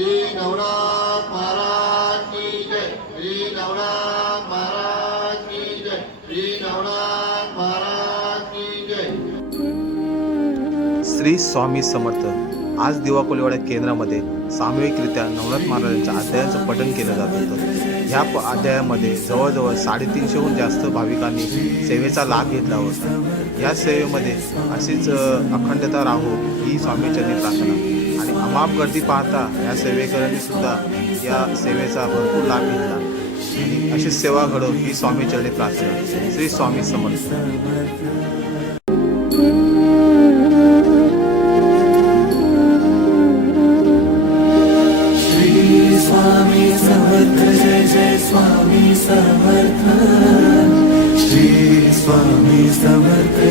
श्री नवनाथ महाराज की जय। श्री नवनाथ महाराज की जय। श्री नवनाथ महाराज की जय। श्री स्वामी समर्थ आज दिवाकोलीवाड्या केंद्रामध्ये सामूहिकरित्या नवनाथ महाराजांच्या अध्यायाचं पठण केलं जात होतं. ह्या अध्यायामध्ये जवळजवळ साडेतीनशेहून जास्त भाविकांनी सेवेचा लाभ घेतला होता. या सेवेमध्ये अशीच अखंडता राहो ही स्वामीचरणी प्रार्थना. माफ गर्दी पाहता या सेवेकरांनी सुद्धा या सेवेचा भरपूर लाभ घेतला. अशी सेवा घडो ही स्वामीचरणी प्रार्थना. श्री स्वामी समर्थ. श्री स्वामी समर्थ जय जय स्वामी समर्थ. श्री स्वामी समर्थ